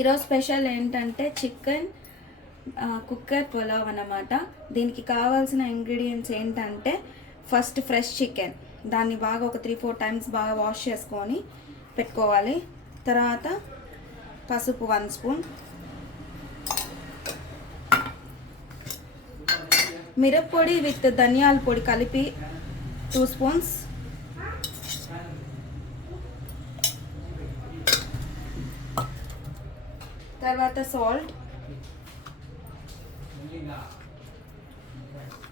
ఈరోజు స్పెషల్ ఏంటంటే chicken cooker pulao అన్నమాట. దీనికి కావాల్సిన ఇంగ్రీడియంట్స్ ఏంటంటే ఫస్ట్ ఫ్రెష్ చికెన్, దాన్ని బాగా ఒక 3-4 టైమ్స్ బాగా వాష్ చేసుకొని పెట్టుకోవాలి. తర్వాత పసుపు 1 స్పూన్, మిరప్పొడి విత్ ధనియాల పొడి కలిపి 2 స్పూన్స్, తర్వాత సాల్ట్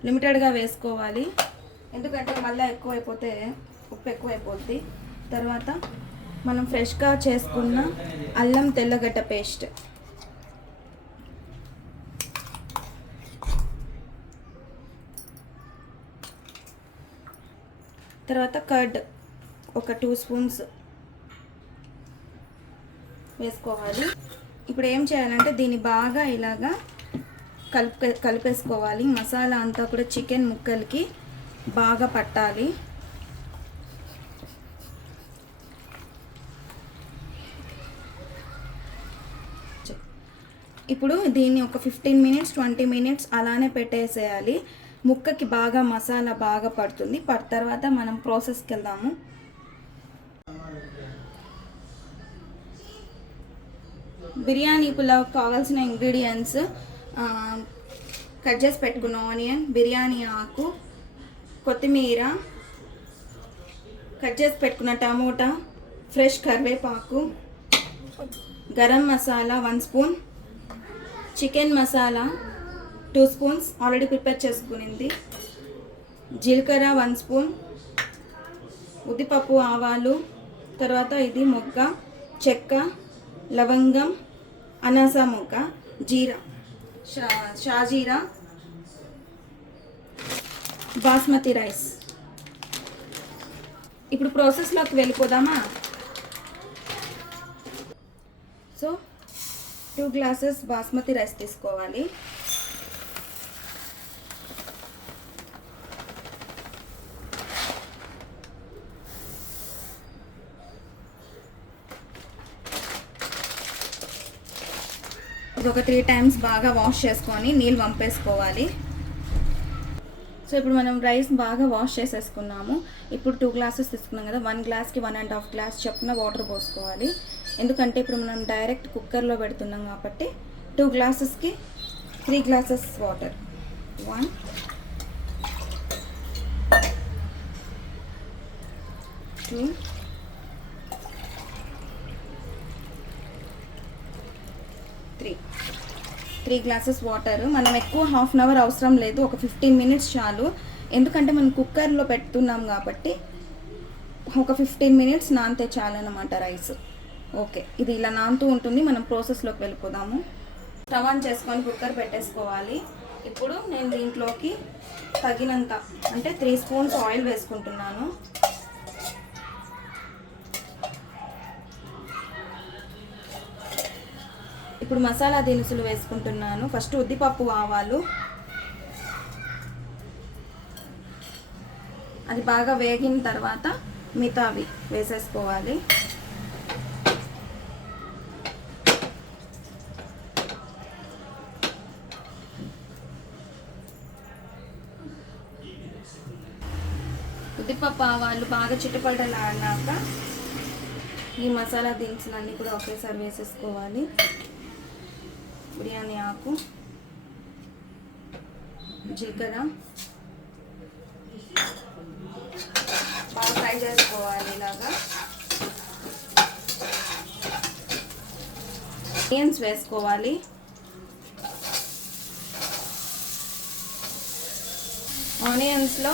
లిమిటెడ్గా వేసుకోవాలి, ఎందుకంటే మళ్ళీ ఎక్కువైపోతే ఉప్పు ఎక్కువైపోద్ది. తర్వాత మనం ఫ్రెష్గా చేసుకున్న అల్లం తెల్లగడ్డ పేస్ట్, తర్వాత కర్డ్ ఒక 2 స్పూన్స్ వేసుకోవాలి. ఇప్పుడు ఏం చేయాలంటే దీన్ని బాగా ఇలాగా కలిపేసుకోవాలి. మసాలా అంతా కూడా చికెన్ ముక్కలకి బాగా పట్టాలి. ఇప్పుడు దీన్ని ఒక 15 మినిట్స్ 20 మినిట్స్ అలానే పెట్టేసేయాలి. ముక్కకి బాగా మసాలా బాగా పడుతుంది. తర్వాత మనం ప్రాసెస్కి వెళ్దాము. బిర్యానీ పులావ్ కావాల్సిన ఇంగ్రీడియంట్స్ కట్ చేసి పెట్టుకున్న ఆనియన్, బిర్యానీ ఆకు, కొత్తిమీర, కట్ చేసి పెట్టుకున్న టమోటా, ఫ్రెష్ కరివేపాకు, garam masala 1 spoon, chicken masala 2 spoons already prepare చేసుకునింది, జీలకర్ర 1 స్పూన్, ఉద్దిపప్పు, ఆవాలు, తర్వాత ఇది మొగ్గ, చెక్క, లవంగం, అనాస మొగ్గ, జీరా, షాజీరా, బాస్మతి రైస్. ఇప్పుడు ప్రాసెస్లోకి వెళ్ళిపోదామా? సో 2 గ్లాసెస్ బాస్మతి రైస్ తీసుకోవాలి. ఇది ఒక 3 టైమ్స్ బాగా వాష్ చేసుకొని నీళ్ళు వంపేసుకోవాలి. సో ఇప్పుడు మనం రైస్ బాగా వాష్ చేసేసుకున్నాము. ఇప్పుడు 2 గ్లాసెస్ తీసుకున్నాం కదా, 1 గ్లాస్కి 1.5 గ్లాస్ చొప్పున వాటర్ పోసుకోవాలి. ఎందుకంటే ఇప్పుడు మనం డైరెక్ట్ కుక్కర్లో పెడుతున్నాం కాబట్టి 2 గ్లాసెస్కి 3 గ్లాసెస్ వాటర్. 1 2 3 glasses water. మనం ఎక్కువ హాఫ్ అన్ అవర్ అవసరం లేదు, ఒక 15 మినిట్స్ చాలు. ఎందుకంటే మనం కుక్కర్లో పెడుతున్నాం కాబట్టి ఒక 15 మినిట్స్ నానితే చాలన్నమాట రైస్. ఓకే, ఇది ఇలా నానుతూ ఉంటుంది. మనం ప్రాసెస్లోకి వెళ్ళిపోదాము. స్టవ్ ఆన్ చేసుకొని కుక్కర్ పెట్టేసుకోవాలి. ఇప్పుడు నేను దీంట్లోకి తగినంత అంటే 3 స్పూన్స్ ఆయిల్ వేసుకుంటున్నాను. ఇప్పుడు మసాలా దినుసులు వేసుకుంటున్నాను. ఫస్ట్ ఉద్దిపప్పు, ఆవాలు, అది బాగా వేగిన తర్వాత మిగతావి వేసేసుకోవాలి. ఉద్దిపప్పు, ఆవాలు బాగా చిటపటలాడినాక ఈ మసాలా దినుసులన్నీ కూడా ఒకేసారి వేసేసుకోవాలి. బిర్యానీ ఆకు, జీలకర్ర బాగా ఫ్రై చేసుకోవాలి. ఇలాగా ఆనియన్స్ వేసుకోవాలి. ఆనియన్స్లో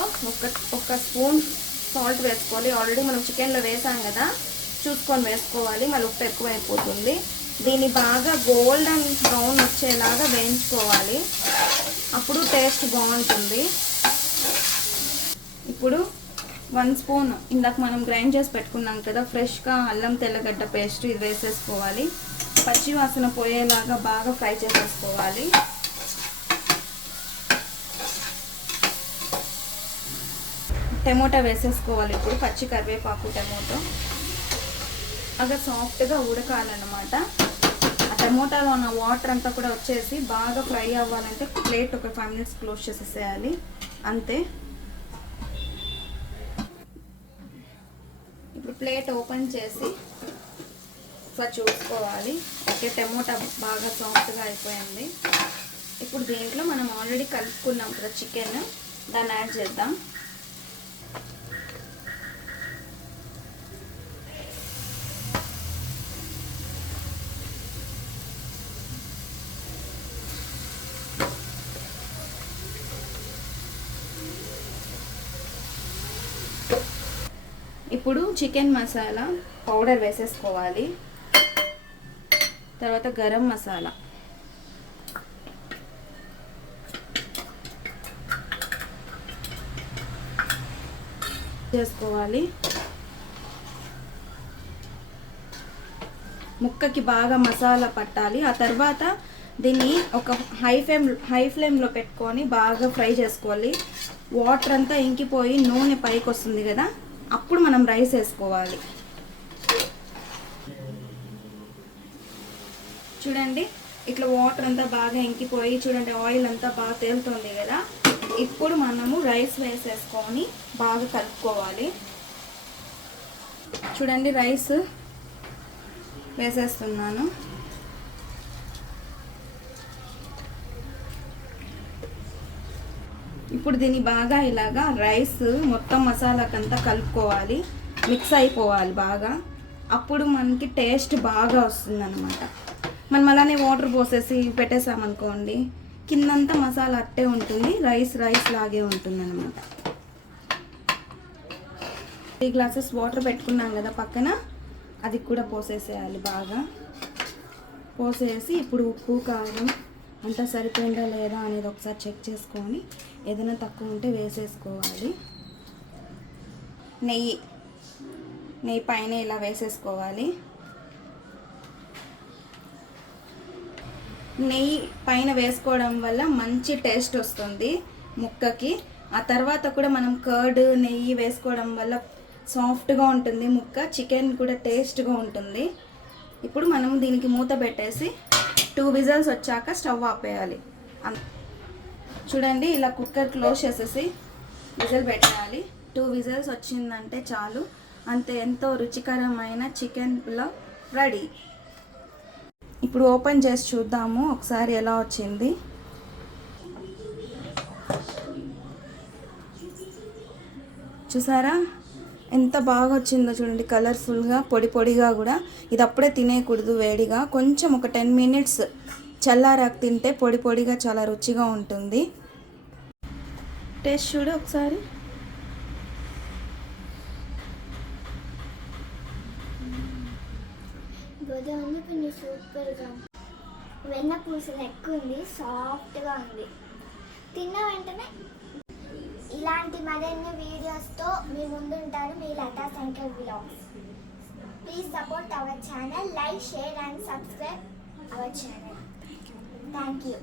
ఒక స్పూన్ సాల్ట్ వేసుకోవాలి. ఆల్రెడీ మనం చికెన్లో వేసాం కదా, చూసుకొని వేసుకోవాలి, మళ్ళీ ఉప్పు ఎక్కువ అయిపోతుంది. దీన్ని బాగా గోల్డెన్ బ్రౌన్ వచ్చేలాగా వేయించుకోవాలి, అప్పుడు టేస్ట్ బాగుంటుంది. ఇప్పుడు 1 స్పూన్ ఇందాక మనం గ్రైండ్ చేసి పెట్టుకున్నాం కదా ఫ్రెష్గా అల్లం తెల్లగడ్డ పేస్ట్, ఇది వేసేసుకోవాలి. పచ్చి వాసన పోయేలాగా బాగా ఫ్రై చేసేసుకోవాలి. టమోటా వేసేసుకోవాలి. ఇప్పుడు పచ్చి కరివేపాకు, టమోటో బాగా సాఫ్ట్గా ఉడకాలన్నమాట. ఆ టమోటాలో ఉన్న వాటర్ అంతా కూడా వచ్చేసి బాగా ఫ్రై అవ్వాలంటే ప్లేట్ ఒక 5 మినిట్స్ క్లోజ్ చేసేసేయాలి అంతే. ఇప్పుడు ప్లేట్ ఓపెన్ చేసి ఒకసారి చూసుకోవాలి. ఓకే, టమోటా బాగా సాఫ్ట్గా అయిపోయింది. ఇప్పుడు దీంట్లో మనం ఆల్రెడీ కలుపుకున్నాం కదా చికెన్, దాన్ని యాడ్ చేద్దాం. ఇప్పుడు చికెన్ మసాలా పౌడర్ వేసేసుకోవాలి. తర్వాత గరం మసాలా, చేసుకోవాలి. ముక్కకి బాగా మసాలా పట్టాలి. ఆ తర్వాత దీన్ని ఒక హై ఫ్లేమ్లో పెట్టుకొని బాగా ఫ్రై చేసుకోవాలి. వాటర్ అంతా ఇంకిపోయి నూనె పైకి వస్తుంది కదా, అప్పుడు మనం రైస్ వేసుకోవాలి. చూడండి, ఇట్లా వాటర్ అంతా బాగా ఇంకిపోయి చూడండి ఆయిల్ అంతా బాగా తేలుతుంది కదా, ఇప్పుడు మనము రైస్ వేసేసుకొని బాగా కలుపుకోవాలి. చూడండి రైస్ వేసేస్తున్నాను. ఇప్పుడు దీన్ని బాగా ఇలాగా రైస్ మొత్తం మసాలాకంతా కలుపుకోవాలి, మిక్స్ అయిపోవాలి బాగా. అప్పుడు మనకి టేస్ట్ బాగా వస్తుంది అన్నమాట. మనం అలానే వాటర్ పోసేసి పెట్టేసామనుకోండి, కిందంతా మసాలా అట్టే ఉంటుంది, రైస్ లాగే ఉంటుంది అన్నమాట. 3 గ్లాసెస్ వాటర్ పెట్టుకున్నాం కదా పక్కన, అది కూడా పోసేసేయాలి బాగా. పోసేసి ఇప్పుడు ఉప్పు కారం అంతా సరిపోయిందా లేదా అనేది ఒకసారి చెక్ చేసుకొని ఏదైనా తక్కువ ఉంటే వేసేసుకోవాలి. నెయ్యి పైన ఇలా వేసేసుకోవాలి. నెయ్యి పైన వేసుకోవడం వల్ల మంచి టేస్ట్ వస్తుంది ముక్కకి. ఆ తర్వాత కూడా మనం కర్డ్ నెయ్యి వేసుకోవడం వల్ల సాఫ్ట్గా ఉంటుంది ముక్క, చికెన్ కూడా టేస్ట్గా ఉంటుంది. ఇప్పుడు మనం దీనికి మూత పెట్టేసి 2 విజిల్స్ వచ్చాక స్టవ్ ఆపేయాలి. చూడండి, ఇలా కుక్కర్ క్లోజ్ చేసేసి విజిల్ పెట్టాలి. 2 విజిల్స్ వచ్చిందంటే చాలు, అంతే. ఎంతో రుచికరమైన చికెన్ పులావ్ రెడీ. ఇప్పుడు ఓపెన్ చేసి చూద్దాము ఒకసారి ఎలా వచ్చింది. చూసారా ఎంత బాగా వచ్చిందో చూడండి, కలర్ఫుల్గా పొడి పొడిగా కూడా. ఇది అప్పుడే తినేయకూడదు వేడిగా, కొంచెం ఒక 10 మినిట్స్ చల్లారాక తింటే పొడి పొడిగా చాలా రుచిగా ఉంటుంది. టేస్ట్ చూడు ఒకసారి. సూపర్గా వెన్న పూసలు ఎక్కువ ఉంది, సాఫ్ట్గా ఉంది. తిన్న వెంటనే ఇలాంటి మరిన్ని వీడియోస్తో మీ ముందుంటాను, మీ Latha Shankar vlogs. Please support our channel, like, share and subscribe our channel. Thank you.